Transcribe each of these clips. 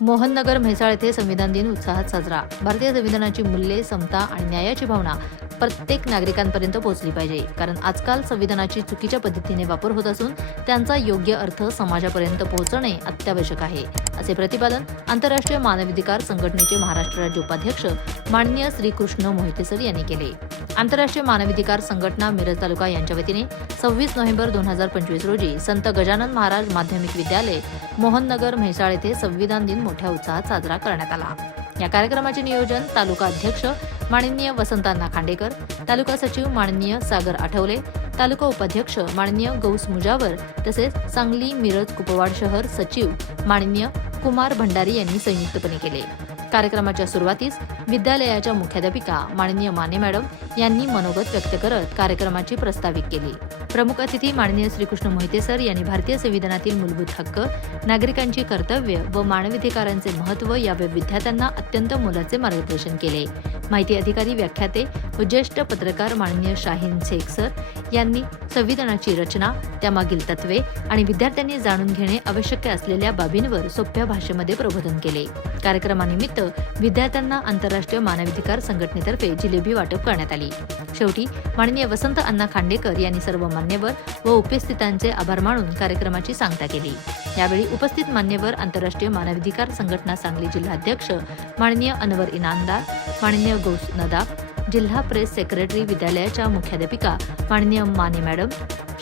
मोहननगर म्हैसाळ येथे संविधान दिन उत्साहात साजरा. भारतीय संविधानाची मूल्ये समता आणि न्यायाची भावना प्रत्येक नागरिकांपर्यंत पोहोचली पाहिजे. कारण आजकाल संविधानाची चुकीच्या पद्धतीने वापर होत असून त्यांचा योग्य अर्थ समाजापर्यंत पोहोचणे अत्यावश्यक आहे. असे प्रतिपादन आंतरराष्ट्रीय मानवाधिकार संघटनेचे महाराष्ट्र राज्य उपाध्यक्ष माननीय श्रीकृष्ण मोहितेसर यांनी केले. आंतरराष्ट्रीय मानवाधिकार संघटना मिरज तालुका यांच्या वतीने सव्वीस नोव्हेंबर दोन हजार पंचवीस रोजी संत गजानन महाराज माध्यमिक विद्यालय मोहननगर म्हैसाळ येथे संविधान दिन मोठ्या उत्साहात साजरा करण्यात आला. या कार्यक्रमाचे नियोजन तालुका अध्यक्ष माननीय वसंतांना खांडेकर तालुका सचिव माननीय सागर आठवले तालुका उपाध्यक्ष माननीय गौस मुजावर तसेच सांगली मिरज कुपवाड शहर सचिव माननीय कुमार भंडारी यांनी संयुक्तपणे केले. कार्यक्रमाच्या सुरुवातीस विद्यालयाच्या मुख्याध्यापिका माननीय माने मॅडम यांनी मनोगत व्यक्त करत कार्यक्रमाची प्रस्तावित केली. प्रमुख अतिथी माननीय श्रीकृष्ण मोहिते सर यांनी भारतीय संविधानातील मूलभूत हक्क नागरिकांची कर्तव्य व मानवाधिकारांचे महत्त्व या विद्यार्थ्यांना अत्यंत मोलाचे मार्गदर्शन केले. माहिती अधिकारी व्याख्याते व ज्येष्ठ पत्रकार माननीय शाहीन शेख सर यांनी संविधानाची रचना त्यामागील तत्वे आणि विद्यार्थ्यांनी जाणून घेणे आवश्यक असलेल्या बाबींवर सोप्या भाषेमध्ये प्रबोधन केले. कार्यक्रमानिमित्त विद्यार्थ्यांना आंतरराष्ट्रीय मानवाधिकार संघटनेतर्फे जिलेबी वाटप करण्यात आली. शेवटी माननीय वसंत अण्णा खांडेकर यांनी सर्व मान्यवर व उपस्थितांचे आभार मानून कार्यक्रमाची सांगता केली. यावेळी उपस्थित मान्यवर आंतरराष्ट्रीय मानवाधिकार संघटना सांगली जिल्हाध्यक्ष माननीय अनवर इनामदार माननीय गौस नदाब जिल्हा प्रेस सेक्रेटरी विद्यालयाच्या मुख्याध्यापिका माननीय माने मॅडम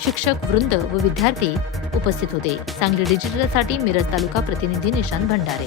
शिक्षक वृंद व विद्यार्थी उपस्थित होते. सांगली डिजिटलसाठी मिरज तालुका प्रतिनिधी निशांत भंडारे.